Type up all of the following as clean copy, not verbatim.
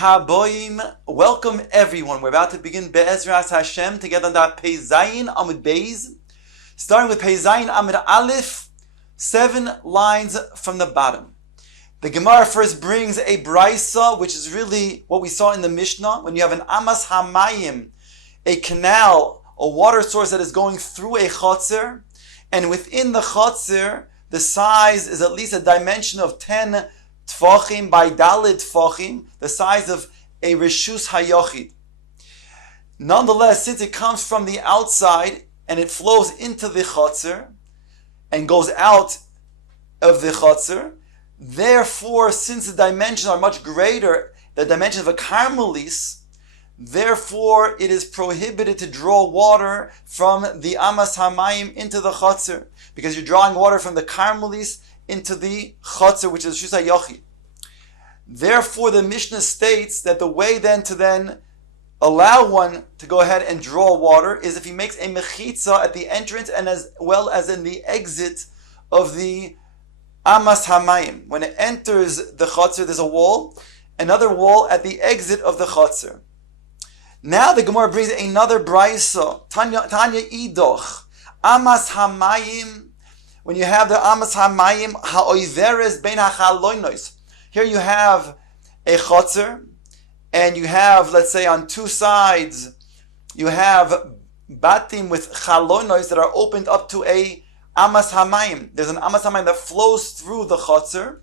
Haboim, welcome everyone. We're about to begin Be'ezras Hashem together on that Pei Zayin Amud Beis, starting with Pei Zayin Amud Aleph, 7 lines from the bottom. The Gemara first brings a Braisa, which is really what we saw in the Mishnah. When you have an Amas Hamayim, a canal, a water source that is going through a chotzer, and within the chotzer, the size is at least a dimension of 10 tfachim by dalid tfachim, the size of a reshus hayochid. Nonetheless, since it comes from the outside and it flows into the chotzer and goes out of the chotzer, therefore, since the dimensions are much greater, the dimension of a karmelis, therefore it is prohibited to draw water from the amas hamayim into the chotzer, because you're drawing water from the karmelis into the chotzer, which is Shus HaYochid. Therefore, the Mishnah states that the way then to allow one to go ahead and draw water is if he makes a mechitza at the entrance and as well as in the exit of the Amas Hamayim. When it enters the chotzer, there's a wall, another wall at the exit of the chotzer. Now the Gemara brings another brayso. Tanya idoch. Amas Hamayim. When you have the Amas Hamayim, ha'oiveres bein ha'chaloinos. Here you have a chotzer, and you have, let's say, on two sides, you have batim with chaloinos that are opened up to a Amas Hamayim. There's an Amas Hamayim that flows through the chotzer,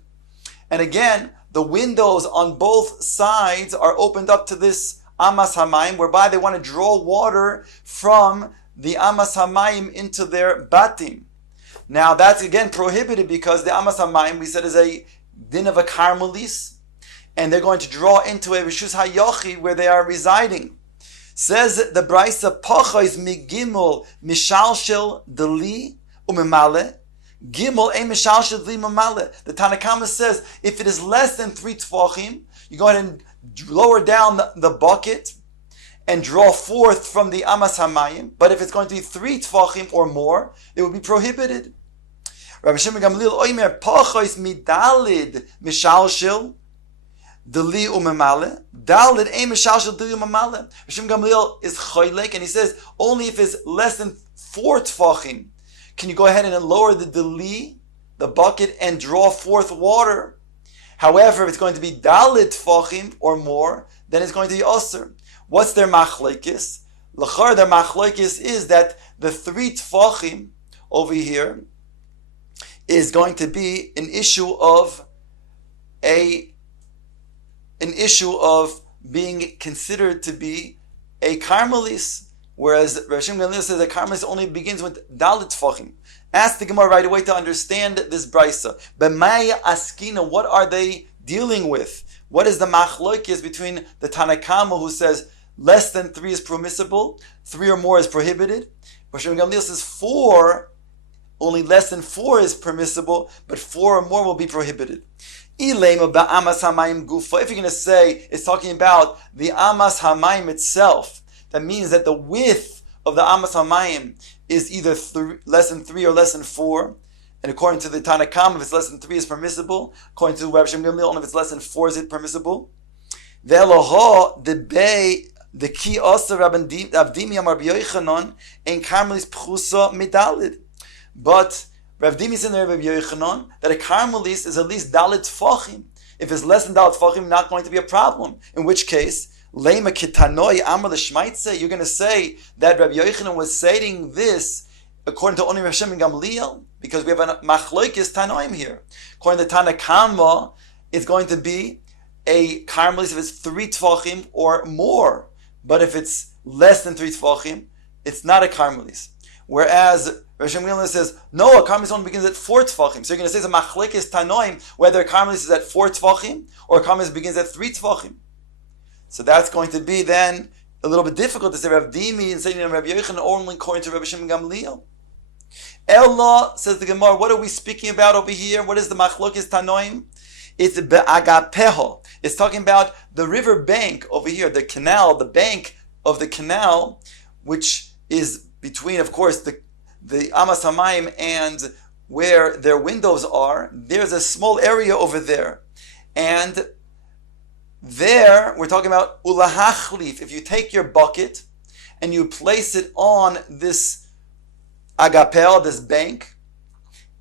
and again, the windows on both sides are opened up to this Amas Hamayim, whereby they want to draw water from the Amas Hamayim into their batim. Now that's again prohibited because the Amas Hamayim, we said, is a din of a karmelis, and they're going to draw into a reshus hayochi where they are residing. Says the Braisa, Pochos migimul mishalshel deli umemale, gimul ein mishalshel deli umemale. The Tanakama says if it is less than 3 tfachim, you go ahead and lower down the bucket and draw forth from the Amas Hamayim. But if it's going to be 3 tfachim or more, it would be prohibited. Rabbi Shimon Gamliel Oimer Pachos midalid mishalshel deli umemale. Dalid ein mishalshel deli umemale. Rabbi Shimon Gamliel is choylek, and he says only if it's less than 4 tfachim can you go ahead and lower the deli, the bucket, and draw forth water. However, if it's going to be dalid tfachim or more, then it's going to be osir. What's their machlekes? L'char, their machlekes is that the 3 tfachim over here is going to be an issue of being considered to be a karmelis, whereas Rav Shimon Gamliel says that karmelis only begins with dalit tfachim. Ask the Gemara right away to understand this brayso. B'maya askina, what are they dealing with? What is the machlokes between the Tanakama who says less than 3 is permissible, 3 or more is prohibited? Rav Shimon Gamliel says 4. Only less than 4 is permissible, but 4 or more will be prohibited. If you're going to say it's talking about the Amas Hamayim itself, that means that the width of the Amas Hamayim is either less than 3 or less than 4. And according to the Tanakam, if it's less than 3 is permissible. According to Rabbi Shimon Gamliel, only if it's less than 4 is it permissible. The key also Rabbi Avdimi Amar B'Yochanan in Karmelis Pchusa Midalid. But Rav Dimi said in Rabbi Yochanan that a karmelis is at least dalit tfachim. If it's less than dalit tfachim, not going to be a problem. In which case, leima kitanoi amar l'shmaitze, you're going to say that Rabbi Yochanan was saying this according to only Rav Shimon Gamliel, because we have a machlokes tanoim here. According to Tanakama, it's going to be a karmelis if it's 3 tfachim or more. But if it's less than 3 tfachim, it's not a karmelis. Whereas Rav Shimon Gamliel says, no, a karmelis only begins at 4 tfachim. So you're going to say it's a machlekes tanoim, whether a karmelis is at 4 tfachim or a karmelis begins at 3 tfachim. So that's going to be then a little bit difficult to say Rav Dimi and saying Rabbi Yochanan only according to Rabbi Shimon Gamliel. Ella, says the Gemara, what are we speaking about over here? What is the machlokes tanoim? It's be'agapeho. It's talking about the river bank over here, the canal, the bank of the canal, which is between, of course, the Amas Hamayim and where their windows are. There's a small area over there. And there we're talking about ulahachlif. If you take your bucket and you place it on this agapel, this bank,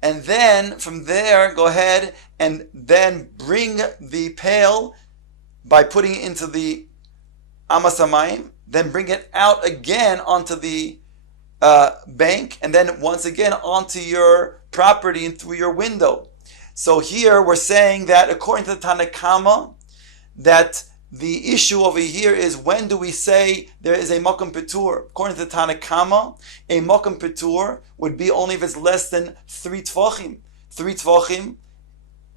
and then from there go ahead and then bring the pail by putting it into the amasamayim, then bring it out again onto the bank, and then once again onto your property and through your window. So here we're saying that according to the Tanakama, that the issue over here is when do we say there is a makom petur? According to the Tanakama, a makom petur would be only if it's less than 3 tvachim. 3 tvachim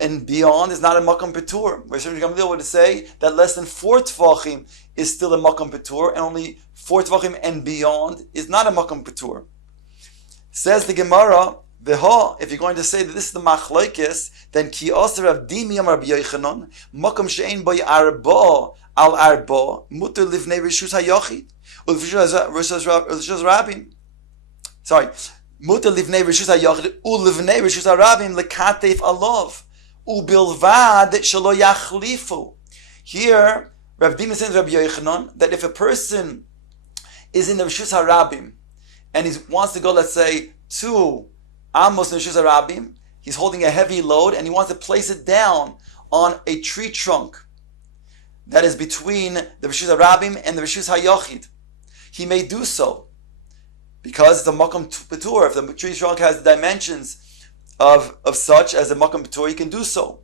and beyond is not a makom petur. Where Shimon Gamliel would say that less than 4 tvachim is still a makom petur, and only 4 tvachim and beyond is not a makom petur. Says the Gemara, if you're going to say that this is the machlokes, then ki aser Rav Dimi Amar Rabbi Yochanan, makom she'ein bo arba al arba muter livnei rishus hayachid ulrishus rabim. Sorry, muter livnei rishus hayachid ulivnei rishus harabim lekatef alav ubilvad shelo yachlifu. Here, Rav Dimi says Rabbi Yochanan that if a person is in the rishus harabim and he wants to go, let's say, to Amos Rishus Harabim, he's holding a heavy load and he wants to place it down on a tree trunk that is between the Rishus Harabim and the Rishus Hayachid. He may do so because it's a Makom Petur. If the tree trunk has the dimensions of such as a Makom Petur, he can do so.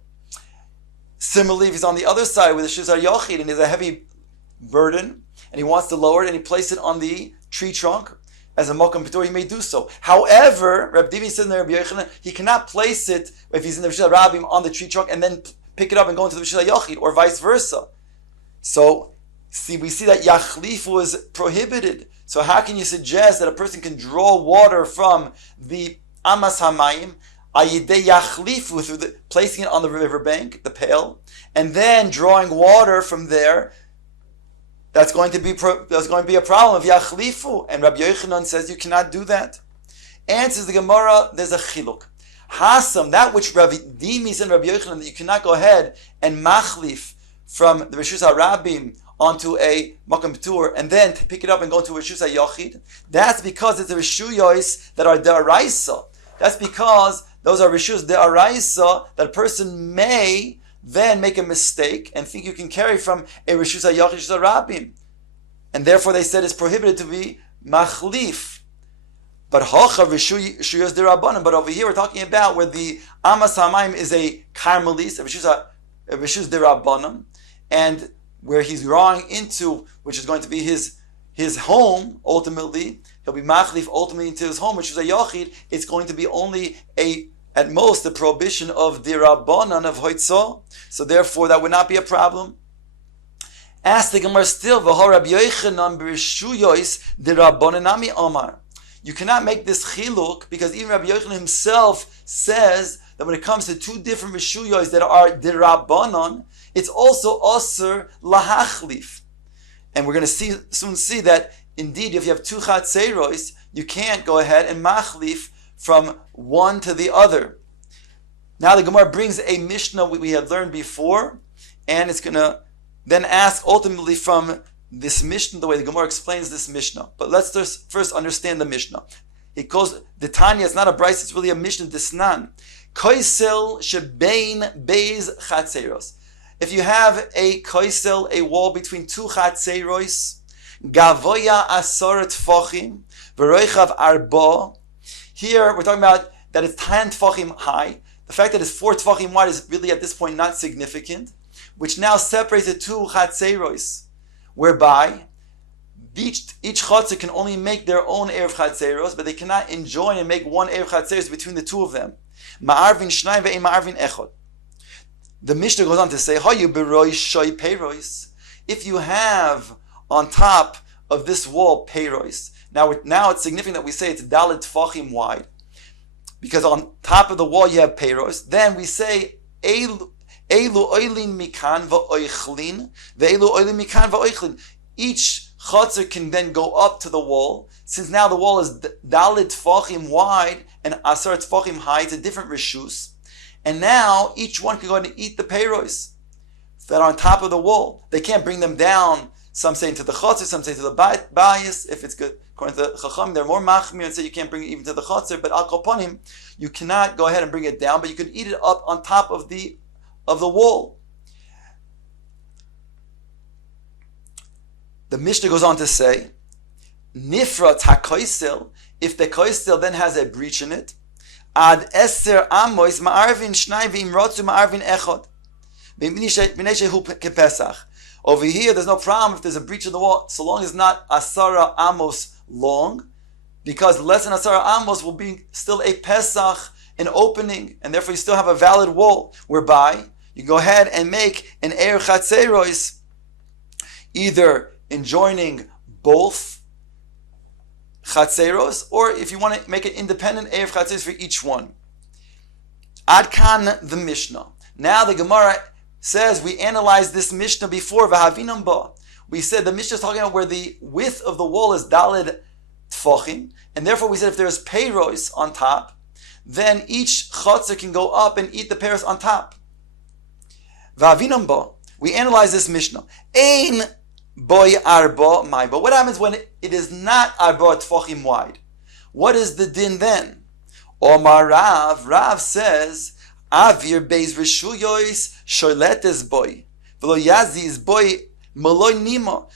Similarly, if he's on the other side with the Rishus Hayachid and there's a heavy burden and he wants to lower it and he places it on the tree trunk as a Mokum Petur, he may do so. However, Reb Divi says in the Rabbi Yochanan, he cannot place it, if he's in the Rishus Harabim, on the tree trunk and then pick it up and go into the Rishus HaYachid, or vice versa. So, we see that Yachlifu was prohibited. So how can you suggest that a person can draw water from the Amas HaMayim, Ayidei Yachlifu, through placing it on the riverbank, the pail, and then drawing water from there? That's going to be a problem of Yachlifu. And Rabbi Yochanan says you cannot do that. Answers the Gemara, there's a chiluk. Hasam, that which Rabbi Dimi said and Rabbi Yochanan, that you cannot go ahead and machlif from the Rishus HaRabim onto a Makom Petur and then to pick it up and go to Rishus HaYachid. That's because it's the Rishuyos that are De'araisa. That's because those are Rishus De'araisa that a person may then make a mistake and think you can carry from a Rishus HaYachid Rishus HaRabim. And therefore they said it's prohibited to be machlif. But hocha Rishuyos Derabanan. But over here we're talking about where the Amas HaMayim is a Carmelis, a Rishus Derabanan, and where he's drawing into, which is going to be his home, ultimately, he'll be machlif ultimately into his home, which is a Yachid. It's going to be only at most, the prohibition of the Rabbanan of Hoitzah. So therefore, that would not be a problem. Ask the Gemara still, V'ho Rabbi Yochanan b'Rishuyois the Rabbananami Omar. You cannot make this chiluk because even Rabbi Yochanan himself says that when it comes to two different Rishuyos that are the Rabbanan, it's also Osir Lahachlif. And we're going to soon see that indeed, if you have two Chatzeiros, you can't go ahead and machlif from one to the other. Now the Gemara brings a Mishnah we had learned before, and it's going to then ask ultimately from this Mishnah, the way the Gemara explains this Mishnah. But let's just first understand the Mishnah. It goes, the Tanya, it's not a Bryce, it's really a Mishnah Disnan. Koisel shebein beiz chatzeiros. If you have a koisel, a wall between two chatzeiros, gavoya asar tfachim, v'roichav arba. Here we're talking about that it's 10 tfachim high. The fact that it's 4 tfachim wide is really at this point not significant, which now separates the two chatzeiros, whereby each chatzir can only make their own erev chatzeiros, but they cannot enjoin and make one erev chatzeiros between the two of them. Ma'arvin shnayim ve'im ma'arvin echad. The Mishnah goes on to say, Hayu berois shoy peiros. If you have on top of this wall peiros, now it's significant that we say it's dalet tfachim wide, because on top of the wall you have peiros. Then we say elu oilin mikan va'oichlin, ve'elu oilin mikan va'oichlin. Each chatzir can then go up to the wall, since now the wall is dalet tfachim wide and asar tfachim high. It's a different rishus, and now each one can go ahead and eat the peiros. that are on top of the wall. They can't bring them down. Some say into the chotzer, some say to the bayis. If it's good, according to the chacham, they're more machmir and say you can't bring it even to the chotzer. But al kopanim, you cannot go ahead and bring it down, but you can eat it up on top of the wall. The Mishnah goes on to say, Nifrat hakoisel, if the koisel then has a breach in it, ad eser amois ma'arvin shnai v'im rotzu ma'arvin echad. Over here, there's no problem if there's a breach in the wall, so long as it's not asara amos long, because less than asara amos will be still a pesach, an opening, and therefore you still have a valid wall, whereby you go ahead and make an eir chatzeros, either enjoining both chatzeros, or if you want to make an independent eir chatzeros for each one. Ad kan the Mishnah. Now the Gemara says we analyzed this Mishnah before. V'havinam ba. We said the Mishnah is talking about where the width of the wall is daled tfachim, and therefore we said if there's peiros on top, then each chotzer can go up and eat the peiros on top. V'havinam ba. We analyze this Mishnah. Ein boy arba mai. But what happens when it is not arba tfachim wide? What is the din then? Omar Rav. Rav says, Avir beis reshuyois sholetes boy, v'lo yazis boy maloi nima.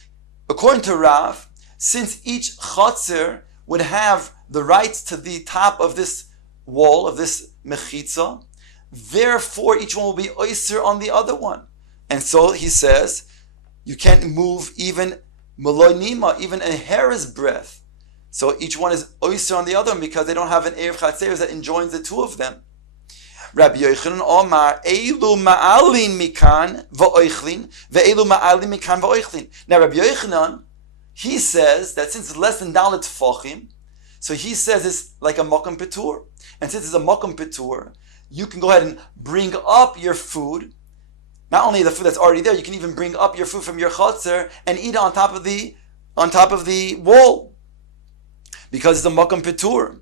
According to Rav, since each chotzer would have the rights to the top of this wall, of this mechitza, therefore each one will be oyser on the other one. And so he says, you can't move even maloi nima, even a hair's breadth. So each one is oyser on the other one because they don't have an erev chatzeros that enjoins the two of them. Rabbi Yochanan Omar, Eilu ma'alin mikan va'oichlin, ve'eilu ma'alin mikan va'oichlin. Now Rabbi Yochanan, he says that since it's less than dalet tfachim, so he says it's like a makom petur. And since it's a makom petur, you can go ahead and bring up your food. Not only the food that's already there, you can even bring up your food from your chotzer and eat it on top of the wall, because it's a makom petur.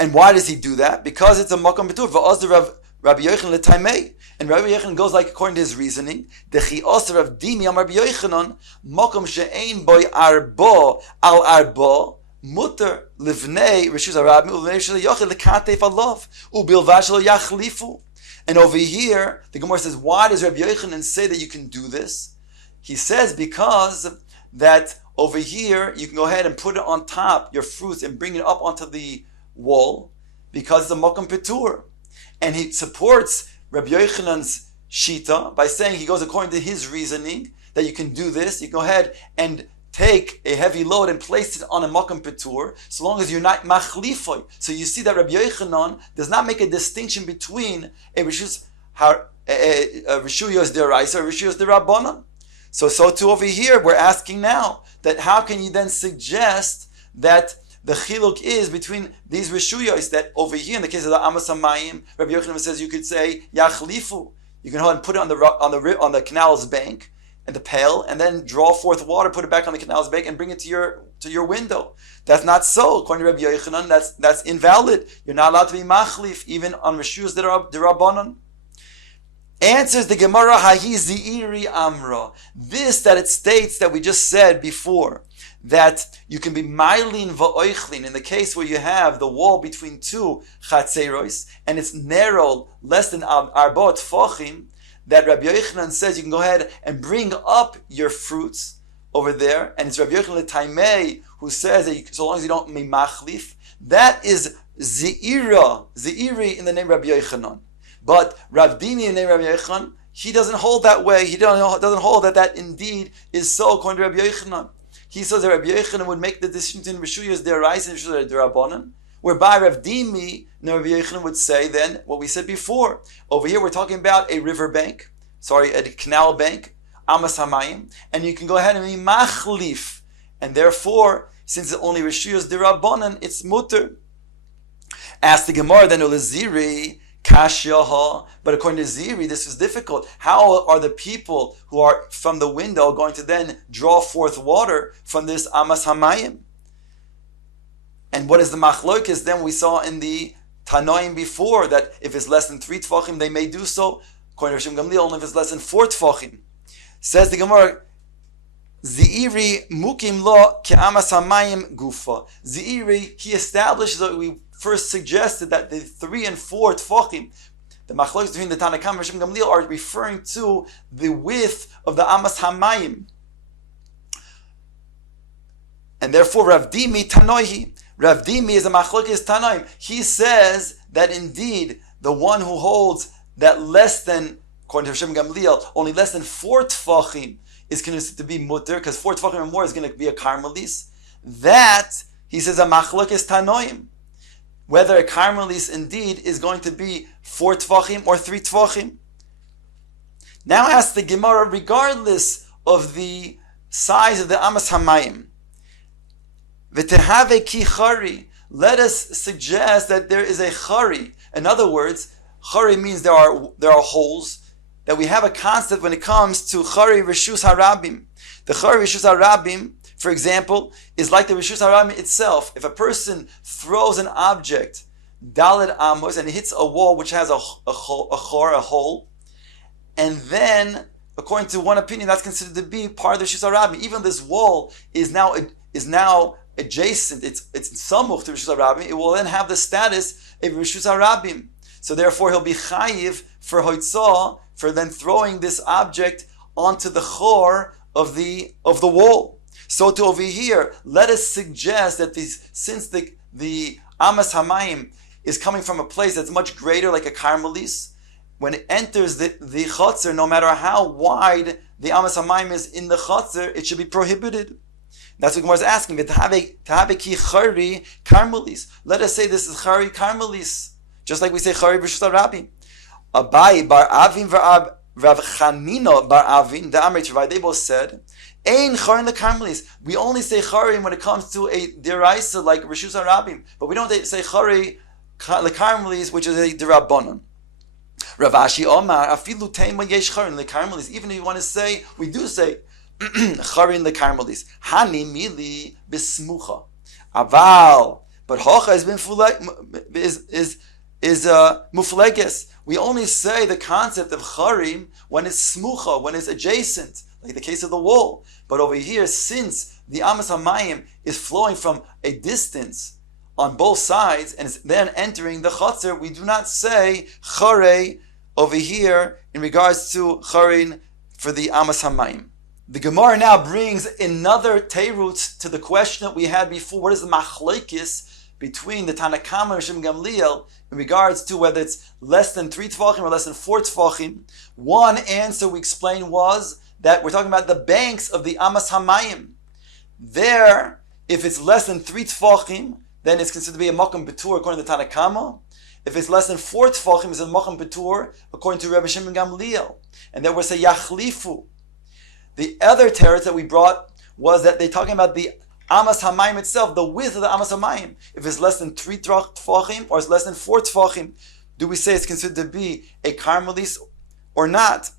And why does he do that? Because it's a makom betur. V'ozder Rabbi Yochanan l'taimei. And Rabbi Yochanan goes like according to his reasoning. Dechi osder Rav Dimi am Rabbi Yochanan makom she'ein boy arbo al arbo muter livnei reshus harabim uvnei shel yochid lekatef alav ubilvad shelo yachlifu. And over here, the Gemara says, why does Rabbi Yochanan say that you can do this? He says because that over here you can go ahead and put it on top your fruits and bring it up onto the wall, because the makom petur, and he supports Rabbi Yochanan's shita by saying, he goes according to his reasoning that you can do this. You can go ahead and take a heavy load and place it on a makom petur, so long as you're not machlifoy. So you see that Rabbi Yochanan does not make a distinction between a rishuyos deraisa or rishuyos derabbanan. So too over here we're asking now that how can you then suggest that the chiluk is between these reshuyos, that over here in the case of the Amos Hamayim, Rabbi Yochanan says you could say yachlifu. You can go ahead and put it on the canal's bank and the pail, and then draw forth water, put it back on the canal's bank, and bring it to your window. That's not so. According to Rabbi Yochanan, that's invalid. You're not allowed to be machlif even on reshuyos derabbanan. Answers the Gemara, Hahi Zi'iri Amra. This that it states that we just said before, that you can be mylin va'oichlin in the case where you have the wall between two chatzeros and it's narrow, less than arba tfachim, that Rabbi Yochanan says you can go ahead and bring up your fruits over there, and it's Rabbi Yochanan l'taimei who says that so long as you don't be machlif, that is zi'iri in the name of Rabbi Yochanan. But Rav Dimi in the name of Rabbi Yochanan, he doesn't hold that way. He doesn't hold that indeed is so according to Rabbi Yochanan. He says that Rabbi Yochanan would make the distinction between reshuyos deraisa and reshuyos derabbanan, whereby Rav Dimi and Rabbi Yochanan would say then what we said before. Over here we're talking about a canal bank, Amos Hamayim, and you can go ahead and be machlif, and therefore, since it's only reshuyos derabbanan, it's mutter. Ask the Gemara then, Ulaziri, Kashyaha, but according to Ziri, this is difficult. How are the people who are from the window going to then draw forth water from this Amos Hamayim? And what is the machloikis? Then we saw in the Tanoim before that if it's less than 3 tefachim, they may do so. According to Rishim Gamliel, only if it's less than 4 tfachim. Says the Gemara, Z'iri mukim lo ke'amas hamayim gufa. Z'iri, he establishes that we first suggested that the 3 and 4 tfachim, the machlokes between the Tanna Kamma and Rishim Gamliel, are referring to the width of the amas hamayim. And therefore, Rav Dimi Tanoihi. Rav Dimi is a machlokes Tanoim. He says that indeed the one who holds that less than, according to Rishim Gamliel, only less than 4 tfachim is considered to be mutter, because 4 tfachim or more is going to be a karmelis. That, he says, a machlokes Tanoim. Whether a karmelis indeed is going to be 4 tfachim or 3 tfachim. Now asks the Gemara, regardless of the size of the amas hamayim, v'tehave ki chari, let us suggest that there is a chari. In other words, chari means there are holes, that we have a concept when it comes to chari reshus harabim. The chari reshus harabim, for example, is like the reshus harabim itself. If a person throws an object, daled amos, and it hits a wall which has a hole, and then, according to one opinion, that's considered to be part of the reshus harabim. Even this wall is now adjacent, it's samuch to Rishus HaRabim, it will then have the status of Rishus HaRabim. So therefore he'll be chayiv for hoitzah, for then throwing this object onto the chor of the wall. So to over here, let us suggest that since the amas hamayim is coming from a place that's much greater, like a karmelis, when it enters the chotzer, no matter how wide the amas hamayim is in the chotzer, it should be prohibited. That's what Gemara is asking. Let us say this is chari karmelis, just like we say chari b'shus harabi. Abai bar Avin Rav Chanina bar Avin, the Amrei Travai, they both said, "Ein charin lekarmelis." We only say charim when it comes to a deraisa like b'shus harabim, but we don't say chari lekarmelis, which is a derabbanon. Rav Ashi Omar afilu teima yesh charin lekarmelis. Even if you want to say, we do say charin lekarmelis. Hani mili bismucha. Aval, but hocha has been mufleges. We only say the concept of charim when it's smucha, when it's adjacent, like the case of the wall. But over here, since the amas hamayim is flowing from a distance on both sides and is then entering the chotzer, we do not say chare over here in regards to charin for the amas hamayim. The Gemara now brings another teirut to the question that we had before. What is the machlekes between the Tanna Kamma and Rishim Gamliel in regards to whether it's less than 3 tefachim or less than 4 tefachim? One answer we explained was that we're talking about the banks of the amas hamayim. There, if it's less than 3 tefachim, then it's considered to be a makam betur according to Tanna Kamma. If it's less than 4 tefachim, it's a makam betur according to Rabbi Shimon Gamliel. And then we'll say yachlifu. The other teretz that we brought was that they're talking about the amas hamayim itself, the width of the amas hamayim. If it's less than 3 tefachim or it's less than 4 tefachim, do we say it's considered to be a karmelis or not?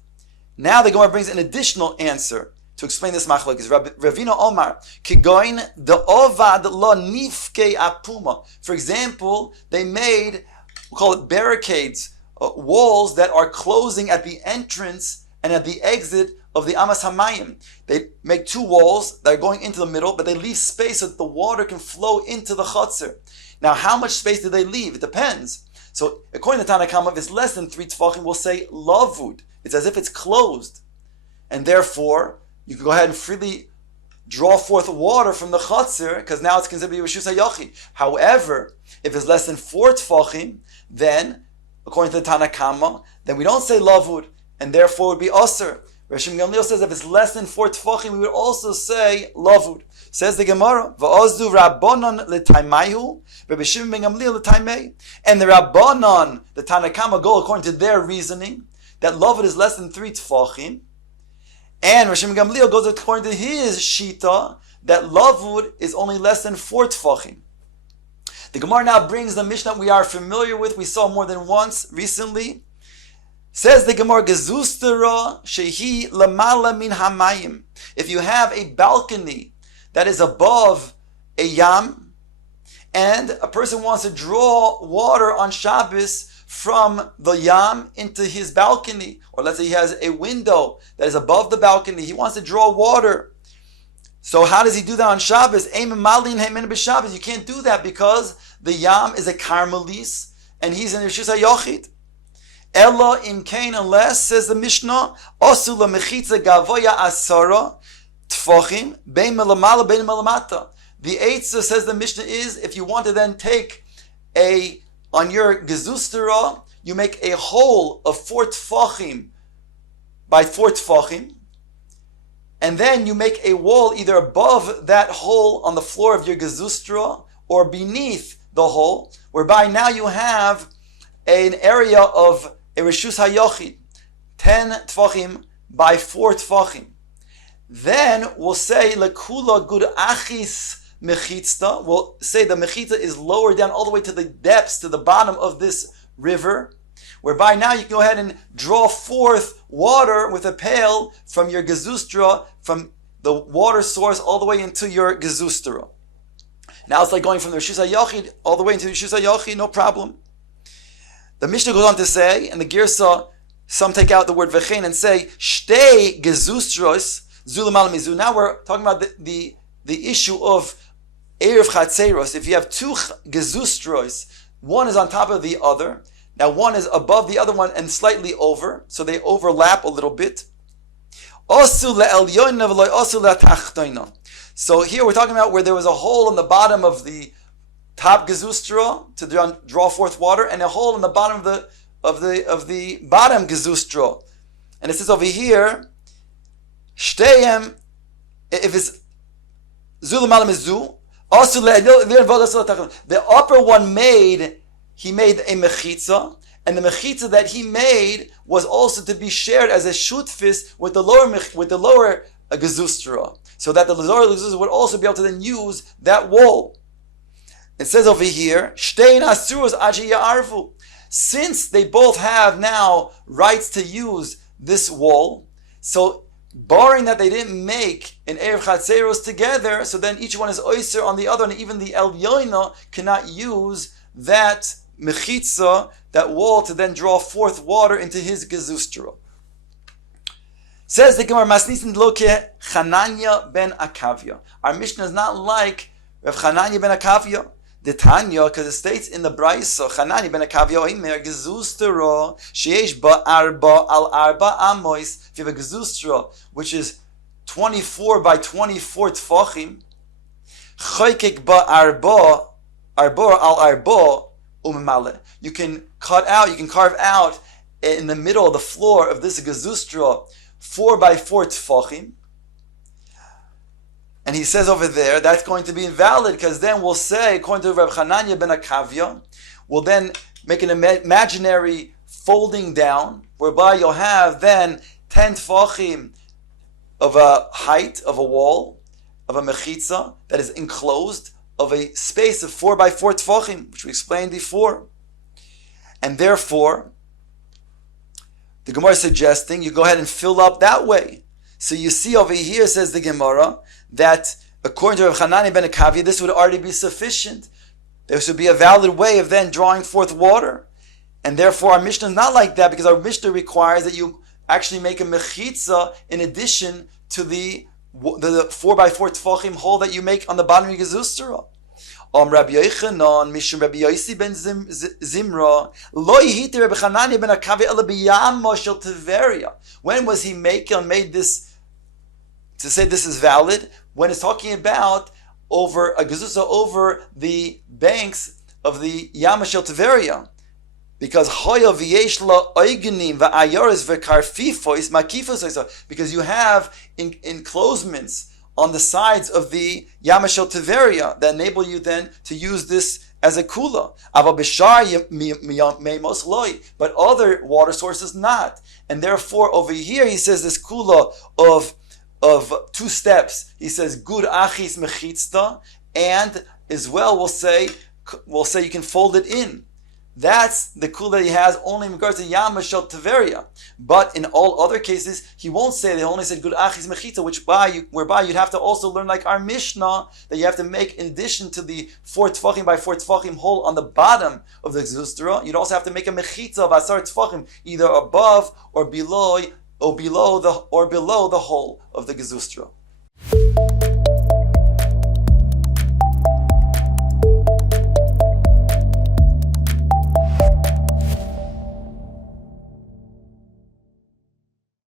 Now the Gemara brings an additional answer to explain this machlokes. Ravina Omar, kigoin the ovad lo nifke apuma. For example, they made, we call it barricades, walls that are closing at the entrance and at the exit of the amas hamayim. They make 2 walls that are going into the middle, but they leave space so that the water can flow into the chotzer. Now, how much space do they leave? It depends. So, according to Tanna Kamma, if it's less than 3 tefachim, we'll say lavud. It's as if it's closed. And therefore, you can go ahead and freely draw forth water from the chotzer, because now it's considered to be reshus hayochid. However, if it's less than 4 tefachim, then, according to the Tanna Kamma, then we don't say lavud, and therefore it would be aser. Rishim Gamliel says if it's less than 4 tefachim, we would also say lavud. Says the Gemara, va'ozdu rabbanon l'taimayu, Rabbi Shimon ben Gamliel l'taimei. And the rabbanon, the Tanna Kamma, go according to their reasoning that lavud is less than 3 tefachim, and Rishim Gamliel goes according to his shita that lavud is only less than 4 tefachim. The Gemara now brings the Mishnah we are familiar with. We saw more than once recently. Says the Gemara, Gezustera shehi lamala min hamayim. If you have a balcony that is above a yam, and a person wants to draw water on Shabbos from the Yam into his balcony. Or let's say he has a window that is above the balcony. He wants to draw water. So how does he do that on Shabbos? You can't do that because the Yam is a Carmelis and he's in Rishus HaYochid. Ella im kain, unless, says the Mishnah, osu la mechitza gavoya asara tfachim bein melamala bein melamata. The eitzah, says the Mishnah, is if you want to then take on your gezustera, you make a hole of 4 tfachim by 4 tfachim, and then you make a wall either above that hole on the floor of your gezustera or beneath the hole, whereby now you have an area of a Rishus HaYochid, 10 tfachim by 4 tfachim. Then we'll say lekula gud achis mechitzta. We'll say the mechitzta is lower down all the way to the depths, to the bottom of this river, whereby now you can go ahead and draw forth water with a pail from your gezustra, from the water source all the way into your gezustra. Now it's like going from the Rishus HaYochid all the way into the Rishus HaYochid, no problem. The Mishnah goes on to say, and the Girsa, some take out the word v'chein and say, shtei gezustros zulam al mizu. Now we're talking about the issue of Erev Chatzeros. If you have 2 gezustros, one is on top of the other. Now one is above the other one and slightly over, so they overlap a little bit. So here we're talking about where there was a hole in the bottom of the top gezustra to draw forth water, and a hole in the bottom of the bottom gezustra. And it says over here, shteyem, if it's zulam alam zu, also the upper one he made a mechitza, and the mechitza that he made was also to be shared as a shutfis with the lower gezustra, so that the lower gezustra would also be able to then use that wall. It says over here, Shtein Asuros Aji Ya'arvu. Since they both have now rights to use this wall, so barring that they didn't make an Erev Chatzeros together, so then each one is oyser on the other, and even the Elyoina cannot use that mechitza, that wall, to then draw forth water into his gezustra. Says the Gemara, Masnisin Loke Chananya ben Akavya. Our Mishnah is not like Rav Chananya ben Akavya. The Tanya, because it states in the Brayso, Chananya ben Akavya oimer gezustera sheish ba arba al arba amois. If you have a gezustera which is 24 by 24 tfachim, choykek ba arba al arba umemale. You can carve out in the middle of the floor of this gezustra 4 by 4 tfachim. And he says over there, that's going to be invalid, because then we'll say, according to Reb Chananya ben Akavya, we'll then make an imaginary folding down, whereby you'll have then 10 tfachim of a height of a wall, of a mechitza, that is enclosed, of a space of 4 by 4 tfachim, which we explained before. And therefore, the Gemara is suggesting you go ahead and fill up that way. So you see over here, says the Gemara, that according to Rav Chananya ben Akavya, this would already be sufficient. There should be a valid way of then drawing forth water. And therefore our Mishnah is not like that, because our Mishnah requires that you actually make a mechitza in addition to the 4 by 4 tfachim hole that you make on the bottom of your gezustera. Rabbi Yochanan, Mishum Rabbi Yosi ben Zimra, Lo yihiti Rabbi Chananya ben Akavya ela b'yam moshel Tiveria. When was he made this, to say this is valid? When it's talking about over a gezuzah over the banks of the Yam Shel Tiveria, because hoya v'yesh la oigenim v'ayoris v'karfifois makifos, because you have enclosements on the sides of the Yam Shel Tiveria that enable you then to use this as a kula. But other water sources not, and therefore over here he says this kula of 2 steps. He says gud achis mechitzta, and as well we'll say you can fold it in. That's the kula that he has only in regards to Yama Shel Tiveria. But in all other cases, he won't say, they only said Gud Achis Mechitza, whereby you'd have to also learn like our Mishnah, that you have to make, in addition to the 4 Tfachim by 4 Tfachim hole on the bottom of the Gzustra, you'd also have to make a Mechitza of Asar Tfachim, either above or below the hole of the Gzustra.